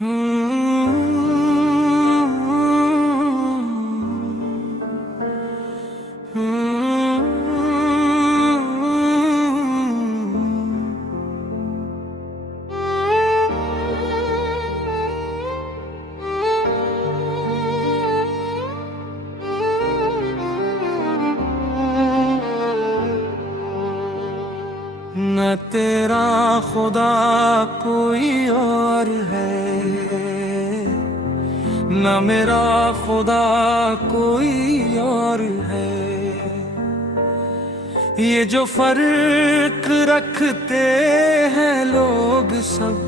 न तेरा खुदा कोई और है, न मेरा खुदा कोई और है। ये जो फर्क रखते हैं लोग सब,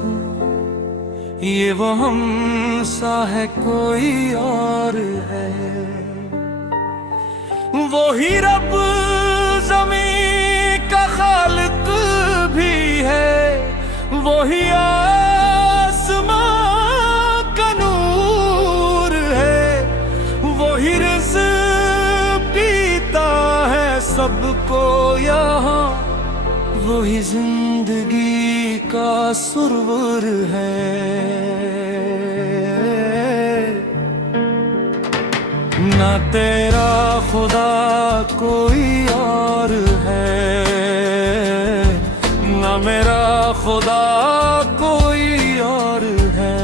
ये वो हम सा है कोई और है। वो ही रब ज़मीन का खालिक भी है, वो ही आसमां का नूर है, वो ही रिज़्क़ देता है सबको यहाँ, वो ही जिंदगी का सुरवर है। ना तेरा खुदा कोई और है, ना मेरा खुदा कोई और है।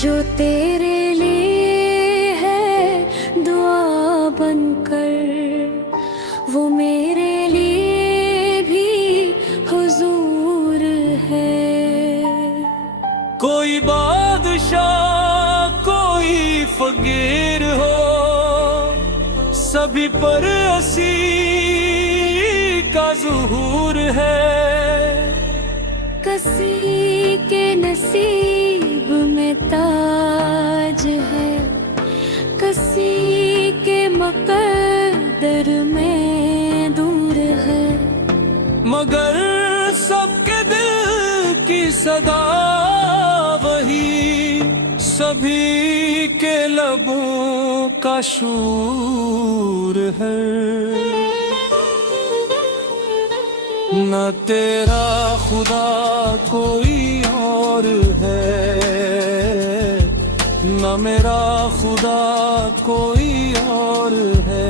जो तेरे लिए है दुआ बनकर, वो मेरे लिए भी हुजूर है। कोई बादशाह कोई फकीर हो, सभी पर असी का ज़ुहूर है। किसी के नसीब में ताज है, किसी के मकद्दर में दूर है, मगर सबके दिल की सदा वही, सभी के लबों का शूर है। न तेरा खुदा कोई और है, न मेरा खुदा कोई और है।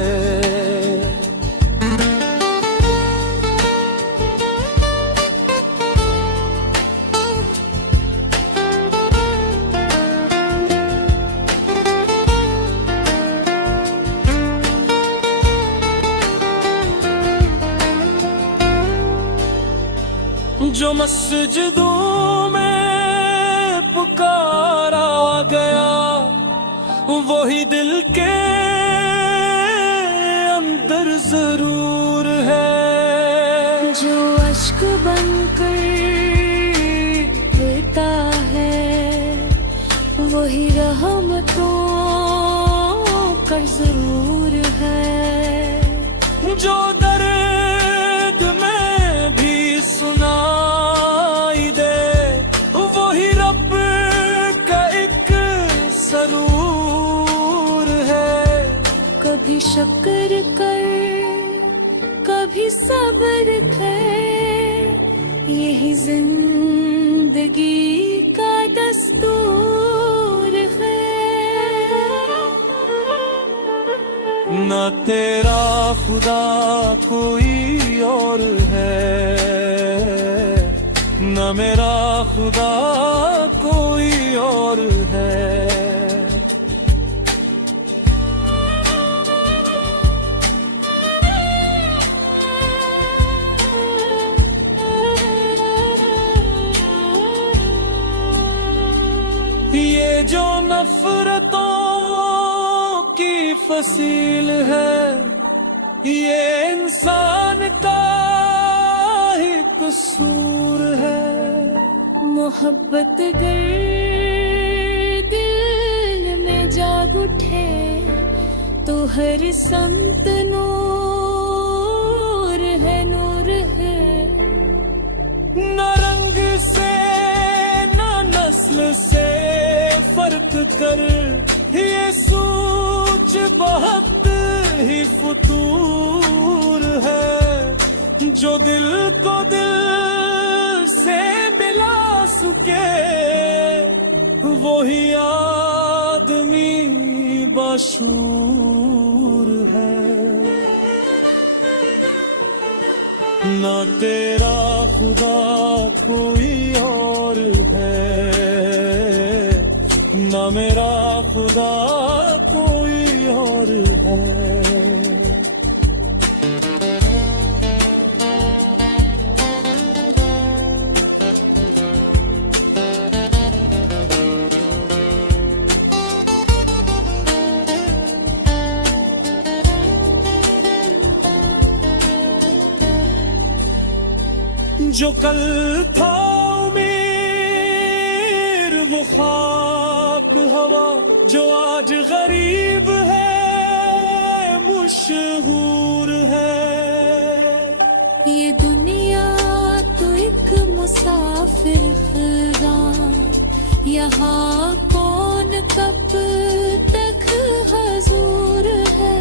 जो मस्जिदों में पुकारा गया, वही दिल के अंदर जरूर है। जो अश्क बनकर गिरता है, वही रहमतों का जरूर है। जो दर्द में भी सुनाई दे, वही रब का एक सरूर है। कभी शुक्र कर, कभी सब्र कर, यही जिंदगी का दस्तूर है। न तेरा खुदा कोई और है, न मेरा खुदा कोई और है। ये जो नफरतों की फसील है, ये इंसान का ही कसूर है। मोहब्बत गर दिल में जाग उठे, तो हर संत नूर है, नूर है। तर्क कर, ये सोच बहुत ही फतूर है। जो दिल को दिल से मिला सके वही आदमी बशूर है। ना तेरा खुदा कोई और है, ना मेरा खुदा कोई और है। जो कल था उम्मीद वो खाक हवा, जो आज गरीब है मशहूर है। ये दुनिया तो एक मुसाफिर खिज़ा, यहाँ कौन कब तक हजूर है।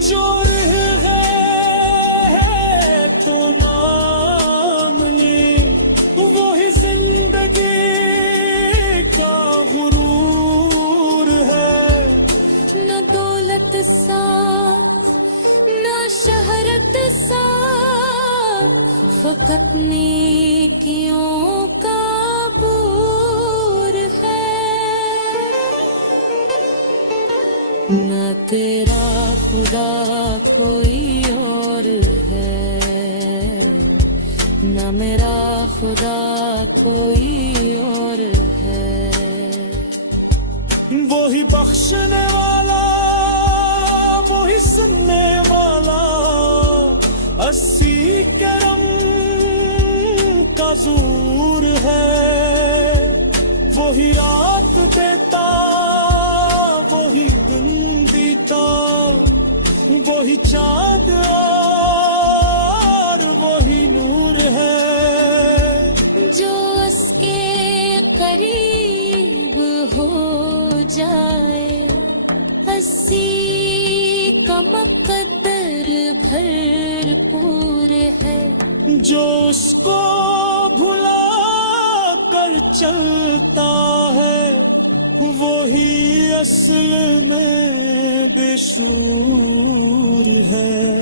जो रह है तो नाम ले, वही जिंदगी का गुरूर है। न दौलत साथ न शहरत साथ, फकत नेकियों का बोर है। न तेरा खुदा कोई और है, न मेरा खुदा कोई और है। वही बख्शने वाला वही सुनने वाला, अस्सी करम का ज़ूर है। वही रात देता वही दिन देता, वही चाँद और वही नूर है। जो उसके करीब हो जाए, अस्सी का मुकद्दर भरपूर है। जो उसको भुला कर चलता है वही असल में बेशूर है।